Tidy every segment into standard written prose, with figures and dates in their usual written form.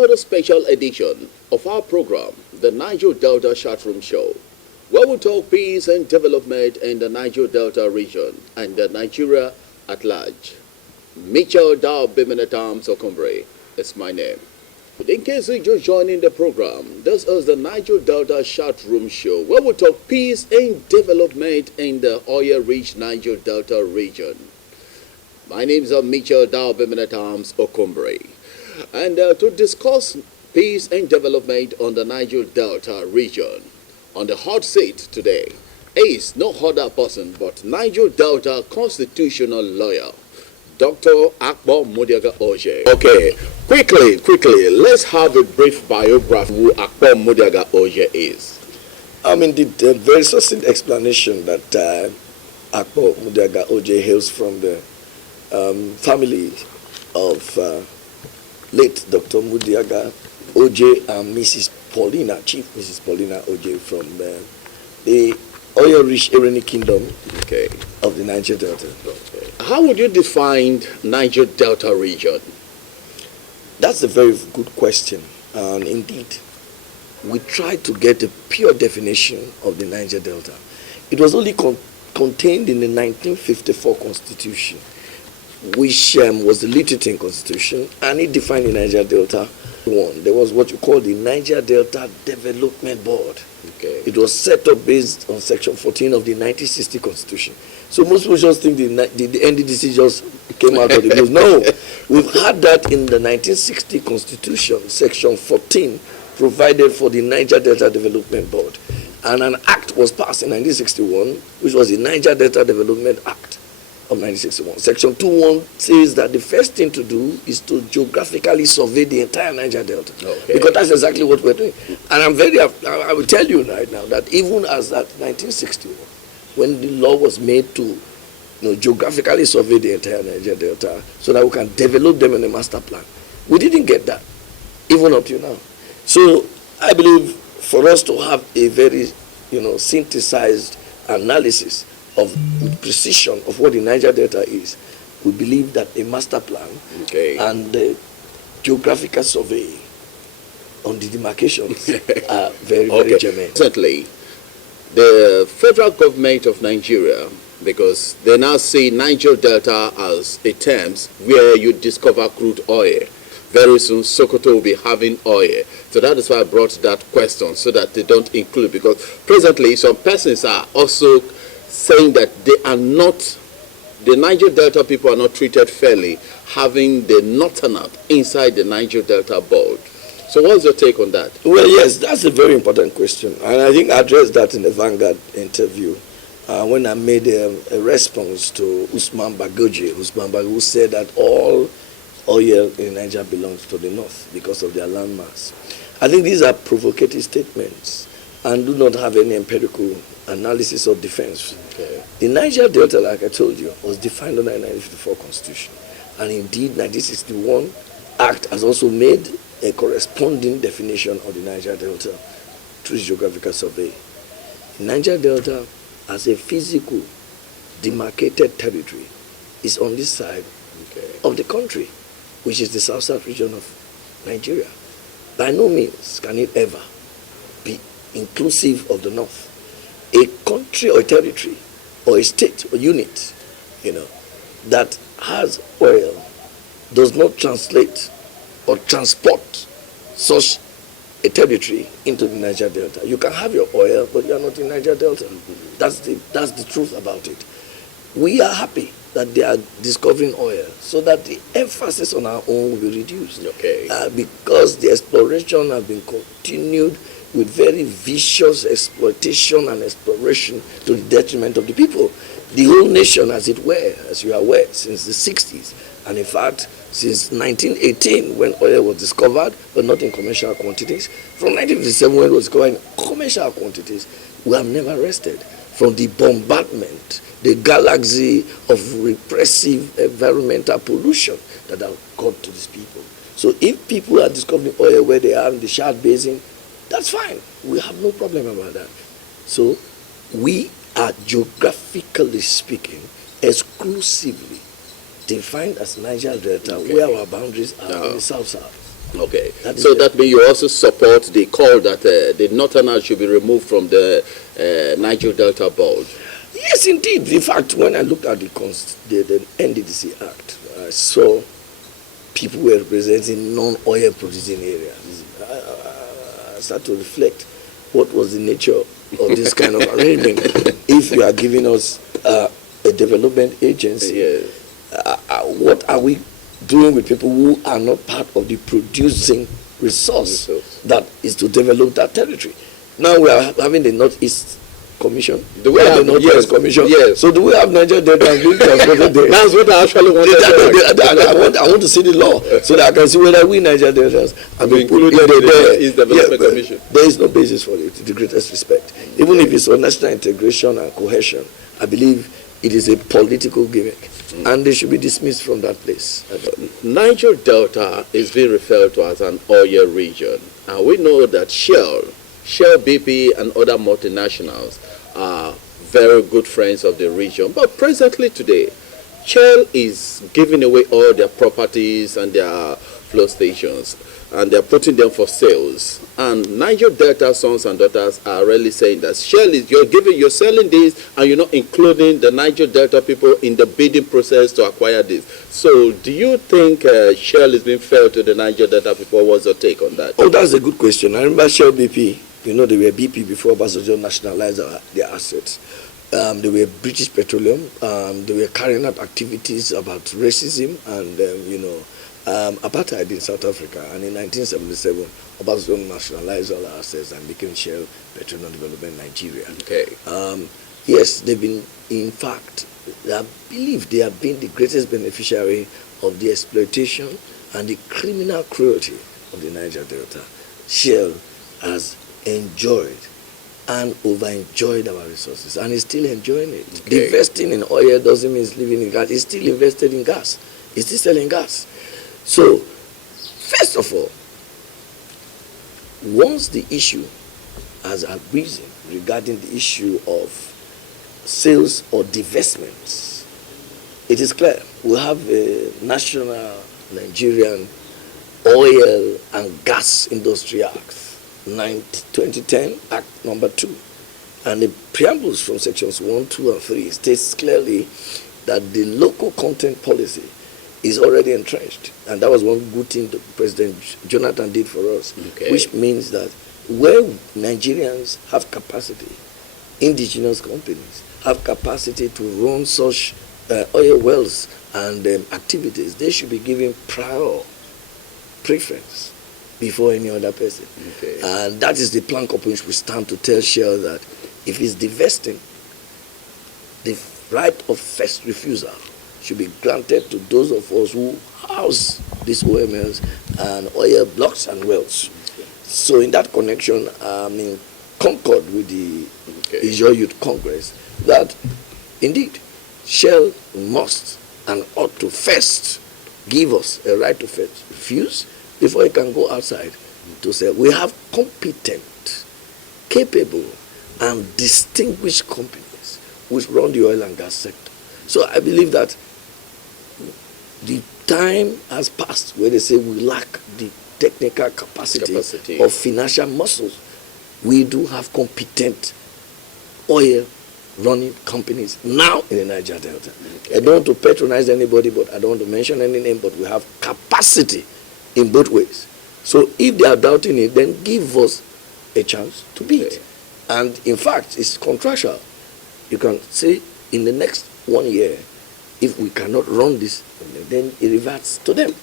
another special edition of our program, the Niger Delta Chatroom Show, where we talk peace and development in the Niger Delta region and Nigeria at large. Mitchell Dow Bimenetam Sokombre is my name. In case you're just joining the program, this is the Niger Delta Chatroom Show, where we talk peace and development in the oil-rich Niger Delta region. My name is Mitchell Dow Bimenetam Sokombre. And to discuss peace and development on the Niger Delta region, on the hot seat today is no other person but Niger Delta constitutional lawyer, Dr. Akpo Mudiaga Odje. Okay, quickly, let's have a brief biography who Akpo Mudiaga Odje is. Indeed, a very succinct explanation that Akpo Mudiaga Odje hails from the family of late Dr. Mudiaga Odje and Chief Mrs. Paulina Odje from the oil-rich Irani Kingdom of the Niger Delta. Okay. How would you define Niger Delta region? That's a very good question. And indeed, we tried to get a pure definition of the Niger Delta. It was only contained in the 1954 Constitution, which was the Littleton Constitution, and it defined the Niger Delta. There was what you call the Niger Delta Development Board. Okay. It was set up based on Section 14 of the 1960 Constitution. So most people just think the NDDC just came out of the blues. No, we've had that in the 1960 Constitution. Section 14 provided for the Niger Delta Development Board. And an act was passed in 1961, which was the Niger Delta Development Act of 1961. Section 2.1 says that the first thing to do is to geographically survey the entire Niger Delta. Okay. Because that's exactly what we're doing. And I will tell you right now that even as at 1961, when the law was made to geographically survey the entire Niger Delta so that we can develop them in a master plan, we didn't get that, even up to now. So I believe for us to have a very synthesized analysis with precision of what the Niger Delta is, we believe that a master plan and the geographical survey on the demarcations are very germane. Certainly, the federal government of Nigeria, because they now see Niger Delta as a term where you discover crude oil. Very soon, Sokoto will be having oil. So that is why I brought that question, so that they don't include, because presently some persons are also saying that the Niger Delta people are not treated fairly, having the northerner inside the Niger Delta board. So what's your take on that? Well, yes, that's a very important question. And I think I addressed that in the Vanguard interview when I made a response to Usman Bagoji, who said that all oil in Niger belongs to the north because of their landmass. I think these are provocative statements and do not have any empirical analysis or defense. Okay. The Niger Delta, like I told you, was defined under the 1954 Constitution. And indeed, 1961 Act has also made a corresponding definition of the Niger Delta through the geographical survey. The Niger Delta, as a physical, demarcated territory, is on this side of the country, which is the south region of Nigeria. By no means can it ever be inclusive of the north. A country or a territory or a state or unit, that has oil does not translate or transport such a territory into the Niger Delta. You can have your oil, but you are not in Niger Delta. That's the truth about it. We are happy that they are discovering oil so that the emphasis on our own will be reduced. Because the exploration has been continued with very vicious exploitation and exploration to the detriment of the people. The whole nation, as it were, as you are aware, since the 60s, and in fact, since 1918, when oil was discovered, but not in commercial quantities, from 1957, when it was discovered in commercial quantities, we have never rested from the bombardment, the galaxy of repressive environmental pollution that have got to these people. So if people are discovering oil where they are in the Shad Basin, that's fine. We have no problem about that. So we are, geographically speaking, exclusively defined as Niger Delta, where our boundaries are on the south. Okay. So that means you also support the call that the Northerners should be removed from the Niger Delta board. Yes, indeed. In fact, when I looked at the NDDC Act, I saw people were representing non-oil producing areas. I started to reflect what was the nature of this kind of arrangement. If you are giving us a development agency, Yes. What are we doing with people who are not part of the producing resource that is to develop that territory? Now we are having the Northeast Commission. Do we have the Northwest Commission? Yes. So do we have Niger Delta being transported there? That's what I actually wanted. I want to see the law so that I can see whether we Niger Deltas have been included in the Development Commission. There is no basis for it, with the greatest respect. Even if it's on national integration and cohesion, I believe it is a political gimmick, and they should be dismissed from that place. Niger Delta is being referred to as an oil region, and we know that Shell, BP, and other multinationals are very good friends of the region. But presently today, Shell is giving away all their properties and their flow stations, and they're putting them for sales. And Niger Delta sons and daughters are really saying that Shell is, you're selling this, and you're not including the Niger Delta people in the bidding process to acquire this. So do you think Shell is being fair to the Niger Delta people? What's your take on that? Oh, that's a good question. I remember Shell BP. You know, they were BP before Obasanjo nationalized their assets. They were British Petroleum. They were carrying out activities about racism and, apartheid in South Africa. And in 1977, Obasanjo nationalized all our assets and became Shell Petroleum Development Nigeria. Okay. Yes, they've been, in fact, I believe they have been the greatest beneficiary of the exploitation and the criminal cruelty of the Niger Delta. Shell has enjoyed and over-enjoyed our resources, and is still enjoying it. Okay. Investing in oil doesn't mean it's living in gas. It's still invested in gas. It's still selling gas. So, first of all, once the issue has arisen regarding the issue of sales or divestments, it is clear we have a national Nigerian oil and gas industry act, 2010 Act number 2, and the preambles from sections 1, 2, and 3 states clearly that the local content policy is already entrenched, and that was one good thing that President Jonathan did for us, which means that where Nigerians have capacity, indigenous companies have capacity to run such oil wells and activities, they should be given prior preference before any other person. Okay. And that is the plank upon which we stand to tell Shell that if it's divesting, the right of first refusal should be granted to those of us who house these oil mills and oil blocks and wells. So in that connection, I'm in concord with the Israel Youth Congress that indeed Shell must and ought to first give us a right to first refuse before it can go outside to say we have competent, capable, and distinguished companies which run the oil and gas sector. So I believe that the time has passed where they say we lack the technical capacity or financial muscles. We do have competent oil running companies now in the Niger Delta. I don't want to patronize anybody, but I don't want to mention any name, but we have capacity in both ways. So if they are doubting it, then give us a chance to bid. And in fact, it's contractual. You can say in the next 1 year, if we cannot run this, then it reverts to them.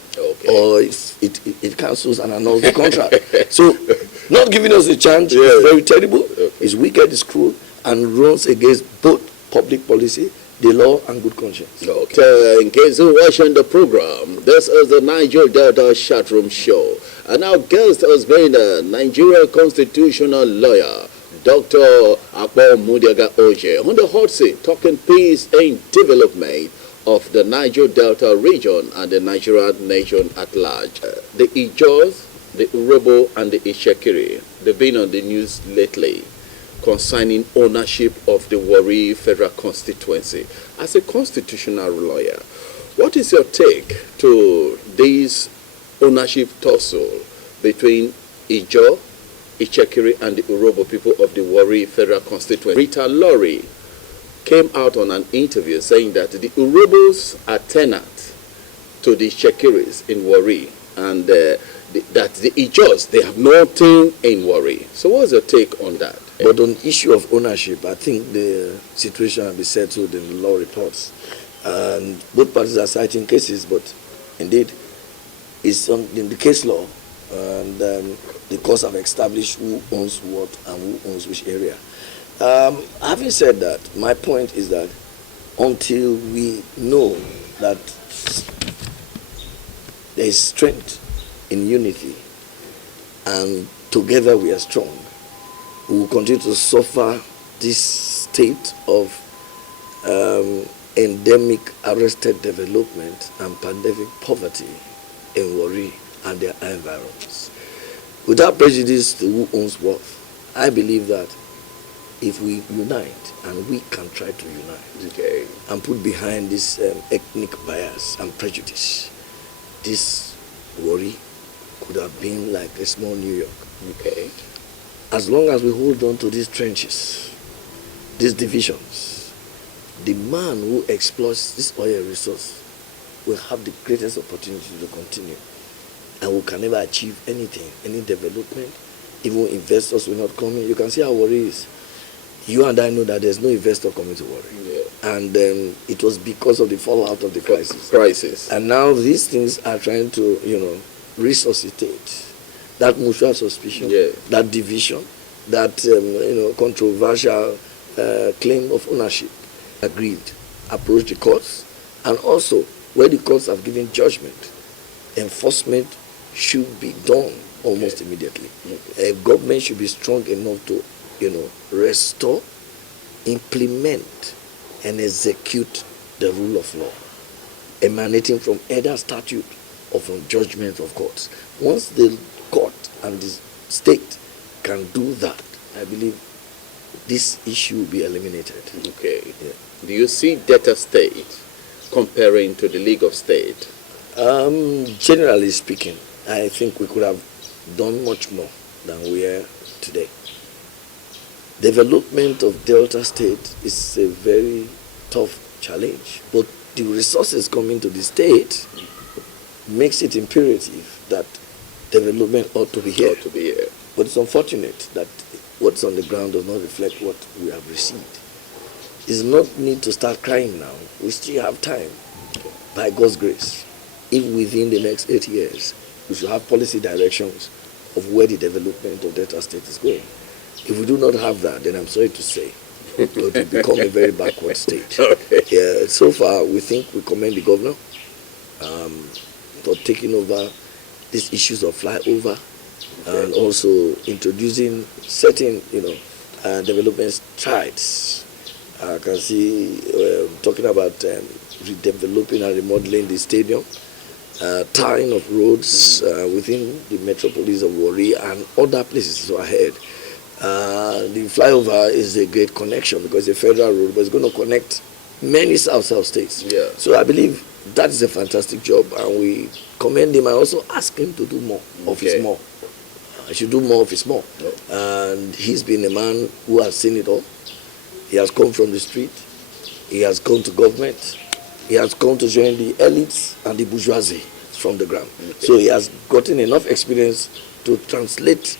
Or it cancels and annuls the contract. So not giving us a chance is very terrible. It's wicked, it's cruel, and runs against both public policy, the law, and good conscience. In case you're watching the program, this is the Niger Delta Chatroom Show. And our guest has been a Nigerian constitutional lawyer, Dr. Akpo Mudiaga Odje, on the hot seat, talking peace and development of the Niger Delta region and the Nigerian nation at large. The Ijos, the Urhobo, and the Ishekiri, they've been on the news lately concerning ownership of the Warri Federal Constituency. As a constitutional lawyer, what is your take to these ownership tussle between Ijo, Ichekiri, and the Urobo people of the Warri Federal Constituency. Rita Lorry came out on an interview saying that the Urobos are tenant to the Ichekiris in Warri, and that the Ijos, they have nothing in Warri. So what's your take on that? But on issue of ownership, I think the situation will be settled in the law reports. And both parties are citing cases, but indeed, it's in the case law, and the courts have established who owns what and who owns which area. Having said that, my point is that until we know that there is strength in unity and together we are strong, we will continue to suffer this state of endemic arrested development and pandemic poverty in Warri and their environs. Without prejudice to who owns what, I believe that if we unite, and we can try to unite, and put behind this ethnic bias and prejudice, this Warri could have been like a small New York. As long as we hold on to these trenches, these divisions, the man who exploits this oil resource will have the greatest opportunity to continue. And we can never achieve anything, any development. Even investors will not come in. You can see how Warri is. You and I know that there's no investor coming to Warri. And it was because of the fallout of the crisis. And now these things are trying to, resuscitate that mutual suspicion, that division, that controversial claim of ownership. Agreed, approach the courts, and also where the courts have given judgment, enforcement should be done almost immediately. Government should be strong enough to, restore, implement, and execute the rule of law emanating from either statute or from judgment of courts. Once the court and the state can do that, I believe this issue will be eliminated. Do you see Delta State comparing to the League of States? Generally speaking, I think we could have done much more than we are today. Development of Delta State is a very tough challenge, but the resources coming to the state makes it imperative that development ought to be here. But it's unfortunate that what's on the ground does not reflect what we have received. It's not need to start crying now. We still have time, by God's grace. If within the next 8 years, we should have policy directions of where the development of Delta State is going. If we do not have that, then I'm sorry to say, it will become a very backward state. So far, we think we commend the governor for taking over these issues of flyover and also introducing certain, development strides. I can see talking about redeveloping and remodeling the stadium, tying of roads within the metropolis of Warri and other places ahead. The flyover is a great connection because it's a federal road, but it's going to connect many South states. So I believe that is a fantastic job, and we commend him and also ask him to do more of his more. I should do more of his more. And he's been a man who has seen it all. He has come from the street. He has gone to government. He has come to join the elites and the bourgeoisie from the ground. So he has gotten enough experience to translate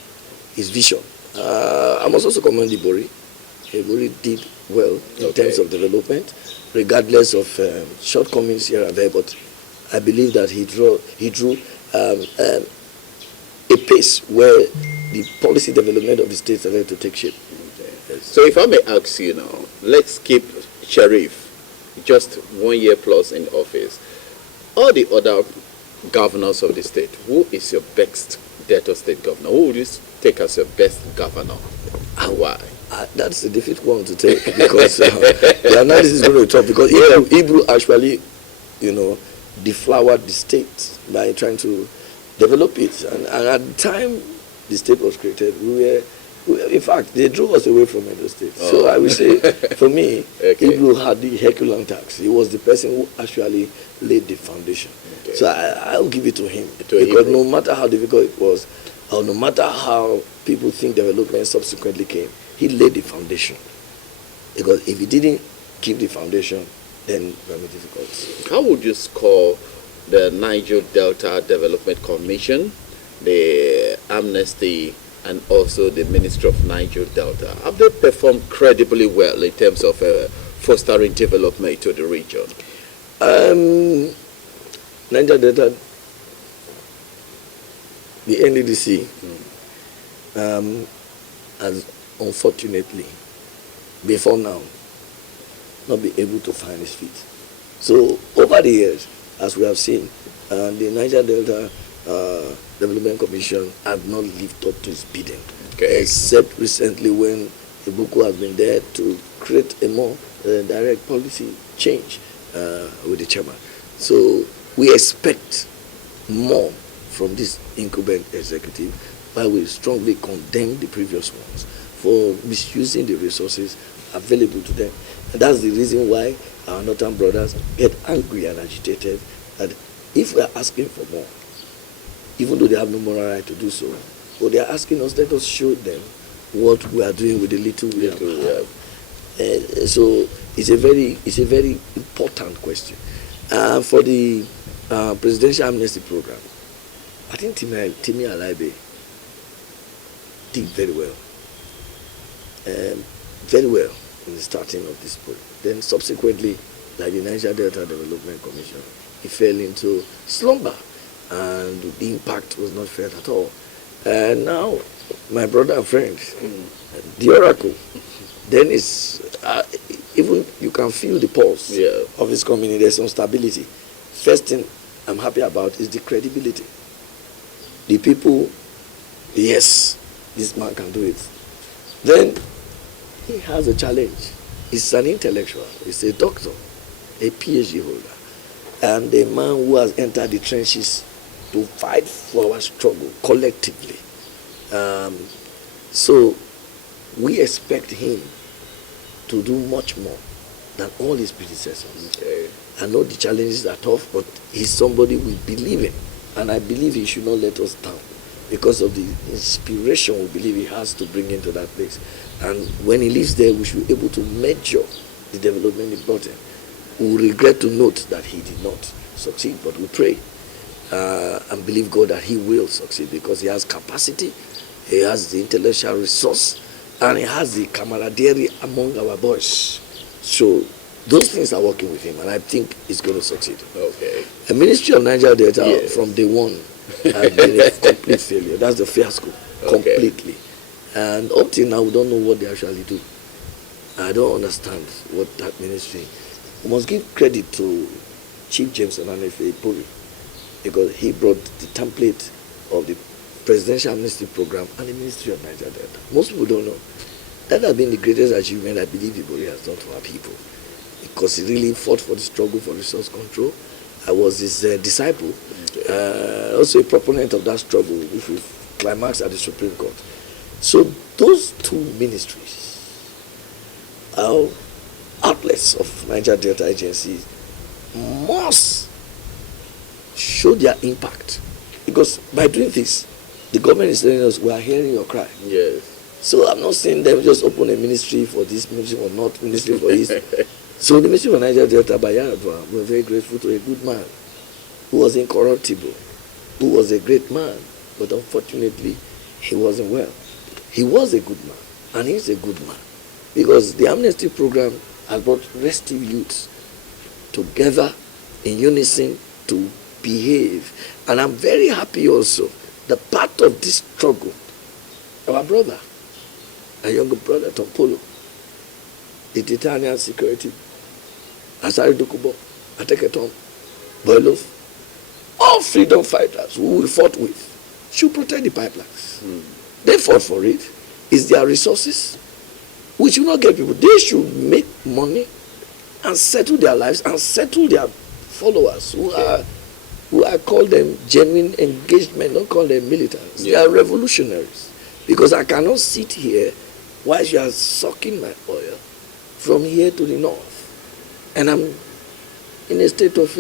his vision. I must also commend Ibori. Ibori did well in terms of development, regardless of shortcomings here and there. But I believe that he drew a pace where the policy development of the states are going to take shape. So if I may ask you now, let's keep Sheriff just 1 year plus in office. All the other governors of the state, who is your best Delta State governor? Who would you take as your best governor and why? That's a difficult one to take because the analysis is going to be tough because Hebrew actually, deflowered the state by trying to develop it. And at the time the state was created, we were In fact, they drove us away from Edo State. Oh. So I would say, for me, Igbo had the Herculean tax. He was the person who actually laid the foundation. Okay. So I'll give it to him. Because no matter how difficult it was, or no matter how people think development subsequently came, he laid the foundation. Because if he didn't keep the foundation, then it would be difficult. How would you score the Niger Delta Development Commission, the Amnesty, and also the Ministry of Niger Delta? Have they performed credibly well in terms of fostering development to the region? Niger Delta, the NDDC, has unfortunately, before now, not been able to find its feet. So over the years, as we have seen, the Niger Delta Development Commission have not lived up to its bidding, except recently when Ibuku has been there to create a more direct policy change with the chairman. So we expect more from this incumbent executive, but we strongly condemn the previous ones for misusing the resources available to them. And that's the reason why our northern brothers get angry and agitated that if we are asking for more, even though they have no moral right to do so, but they are asking us, let us show them what we are doing with the little we have. So it's a very important question. For the presidential amnesty program, I think Timi Alaibe did very well in the starting of this program. Then subsequently, like the Niger Delta Development Commission, he fell into slumber, and the impact was not felt at all. And now, my brother and friend, the Oracle, then it's even you can feel the pulse of his community. There's some stability. First thing I'm happy about is the credibility. The people, yes, this man can do it. Then he has a challenge. He's an intellectual. He's a doctor, a PhD holder, and a man who has entered the trenches to fight for our struggle collectively. So we expect him to do much more than all his predecessors. I know the challenges are tough, but he's somebody we believe in, and I believe he should not let us down because of the inspiration we believe he has to bring into that place. And when he lives there, we should be able to measure the development he brought in. We will regret to note that he did not succeed, but we pray and believe God that he will succeed because he has capacity, he has the intellectual resource, and he has the camaraderie among our boys. So those things are working with him, and I think he's going to succeed. Okay. The Ministry of Niger Delta from day one has been a complete failure. That's the fiasco, completely. And up till now, we don't know what they actually do. I don't understand what that ministry. We must give credit to Chief James Onanefe Ipori because he brought the template of the Presidential Amnesty Program and the Ministry of Niger Delta. Most people don't know. That has been the greatest achievement I believe Ipori has done to our people because he really fought for the struggle for resource control. I was his disciple, also a proponent of that struggle, which we climaxed at the Supreme Court. So those two ministries are outlets of Niger Delta agencies must show their impact because by doing this, the government is telling us we are hearing your cry. Yes. So I'm not saying them just open a ministry for this ministry or not ministry for this. So the Ministry of Niger Delta by Yaradua, we're very grateful to a good man who was incorruptible, who was a great man, but unfortunately he wasn't well. He was a good man, and he's a good man, because the amnesty program has brought restive youths together in unison to behave. And I'm very happy also that part of this struggle, our brother, our younger brother, Tom Polo, the Titanian security, Asari Dokubo, Ateketom, Boilov, all freedom fighters who we fought with should protect the pipelines. They fought for it. It's their resources. We should not get people. They should make money and settle their lives and settle their followers who are call them genuine engagement, don't call them militants. They are revolutionaries. Because I cannot sit here while you are sucking my oil from here to the north. And I'm in a state of,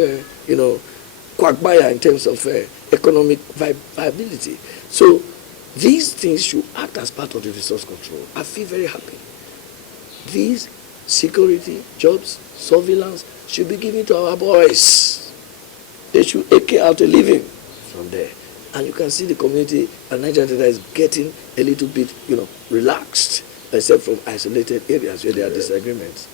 quagmire in terms of economic viability. So these things should act as part of the resource control. I feel very happy. These security, jobs, surveillance should be given to our boys. They should eke out a living from there. And you can see the community and Nigeria is getting a little bit, relaxed, except from isolated areas where there are disagreements.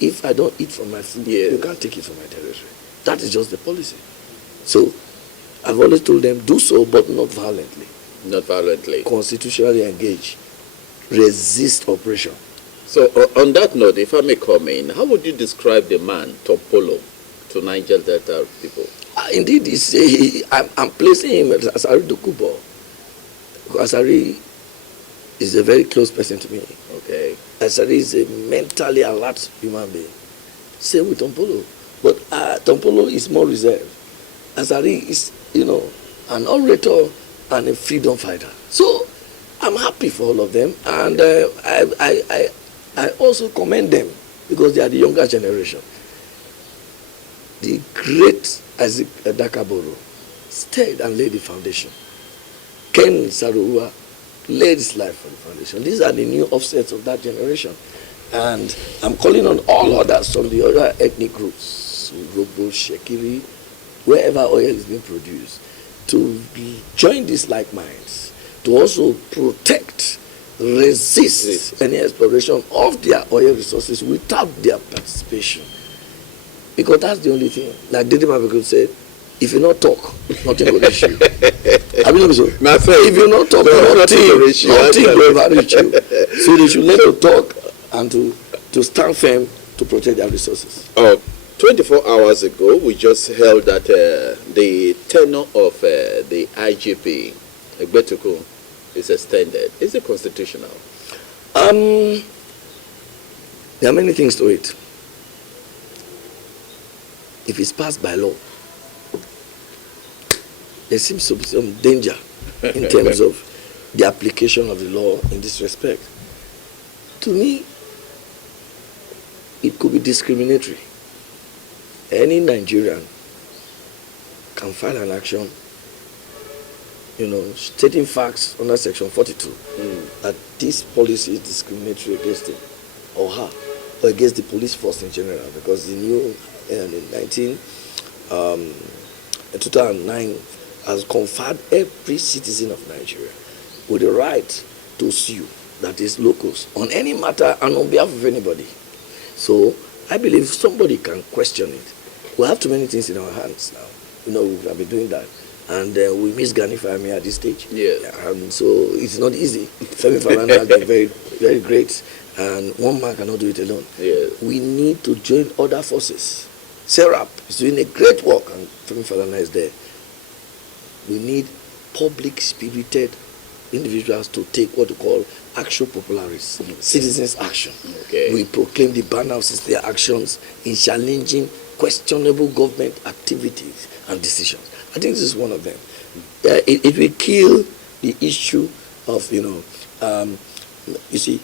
If I don't eat from my food, you can't take it from my territory. That is just the policy. So I've always told them, do so, but not violently. Not violently. Constitutionally engage. Resist oppression. So on that note, if I may come in, how would you describe the man, Tompolo, to Niger Delta people? Indeed, I'm placing him as Asari Dokubo. Asari is a very close person to me. Okay. Asari is a mentally alert human being. Same with Tompolo. But Tompolo is more reserved. Asari is, an orator and a freedom fighter. So I'm happy for all of them. And I also commend them because they are the younger generation. The great Isaac Dakaboro stayed and laid the foundation. Ken Saruwa laid his life for the foundation. These are the new offsets of that generation. And I'm calling on all others from the other ethnic groups, Robo, Shekiri, wherever oil is being produced, to join these like minds, to also protect, resist any exploration of their oil resources without their participation. Because that's the only thing. Like Dede Mabeko said, if you not talk, nothing will reach you. I mean, so, if you not talk, nothing will ever reach you. So they should learn to talk and to stand firm to protect their resources. 24 hours ago, we just held that the tenure of the IGP, Egbetuku, is extended. Is it constitutional? There are many things to it. If it's passed by law, there seems to be some danger in terms of the application of the law in this respect. To me, it could be discriminatory. Any Nigerian can file an action, stating facts under Section 42 that this policy is discriminatory against him or her, or against the police force in general, because the new in 2009 has conferred every citizen of Nigeria with the right to sue, that is locals, on any matter and on behalf of anybody. So I believe somebody can question it. We have too many things in our hands now. We have been doing that. And we miss Gani Fahmy at this stage. Yeah. So it's not easy. Femi Falana has been very, very great. And one man cannot do it alone. Yeah. We need to join other forces. Serap is doing a great work, and Femi Falana is there. We need public-spirited individuals to take what we call action popularis, citizens' action. Okay. We proclaim the banner of sincere actions in challenging questionable government activities and decisions. I think this is one of them. It will kill the issue of, you see,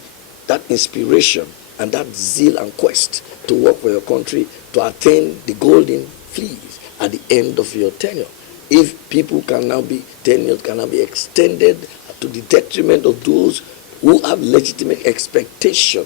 that inspiration and that zeal and quest to work for your country, to attain the golden fleece at the end of your tenure. If people can now be tenured, can now be extended to the detriment of those who have legitimate expectation